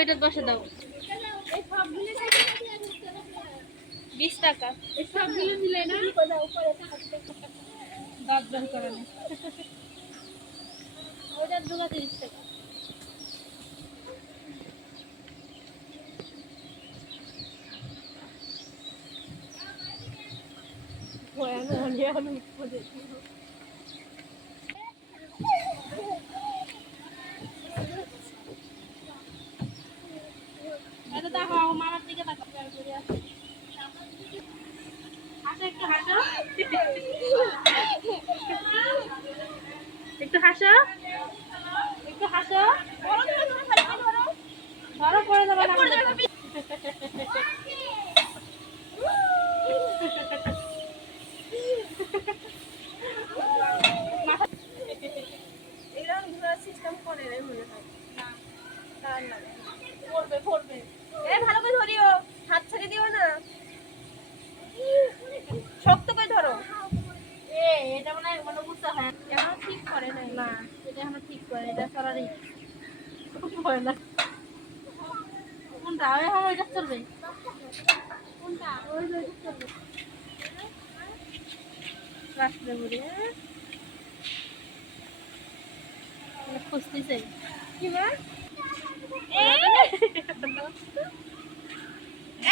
ওইটা বসে দাও 20 টাকা সবগুলো দিলে না দাঁত বের করে না ওটার দুটো 30 টাকা দেখো মামার দিকে তাকাও একটু হাসো একটু হাসো একটু হাসো ধরো পড়ে যাবে না এরকম ঘোরার সিস্টেম করে রে মনে হয় না না পড়বে পড়বে ভালো করে ধরিও হাত ছেড়ে দিও না শক্ত করে ধরো এটা মানে বুঝতে হয় এখন ঠিক করে না না এটা এখন ঠিক করে এটা সরারই হয় না কোনটা ওইটা চলবে কোনটা ওই চলবে রাস্তা ঘুরে খুঁজতেছে কি মা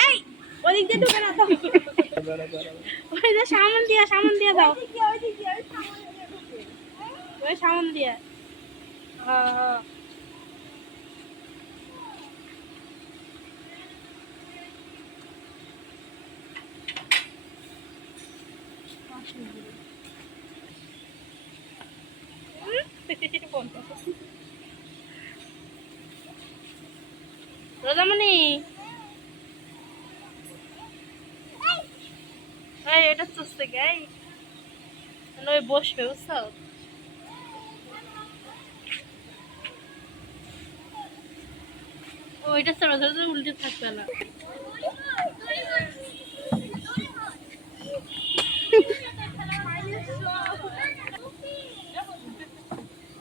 এই ওদিক দিয়ে ঢুকে না তো ওই যে সামন দিয়া দাও ওই সামন দিয়া হ্যাঁ রোজামণি এটা চুষতে গাই ওই বসবে বুঝছো ওইটা চড়া উল্টে থাকবে না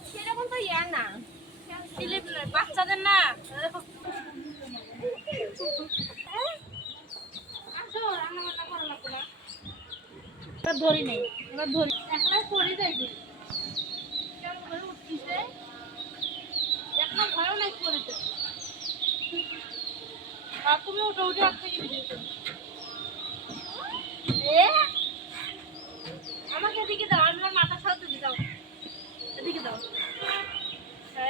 সেরকম তো ইয়া না বাচ্চাদের না ধরি নেই এবার ধরি একলাই পড়ে যাইবে উঠছে এখন ভয়ও নাই পড়েছে আর তুমি ওটা উঠে হাত থেকে ভিডিও আমাকে এদিকে দাও আমি আমার মাথা সাথে দাও এদিকে দাও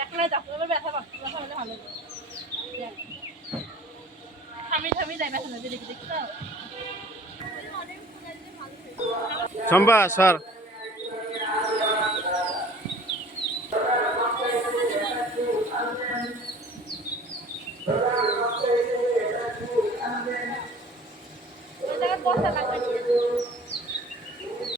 একলাই দাও এবার ব্যথা হলে ভালো থামি যাই ব্যথা নেবে দেখি দেখি তো শম্পা স্যার ওই জায়গায় বসা লাগবে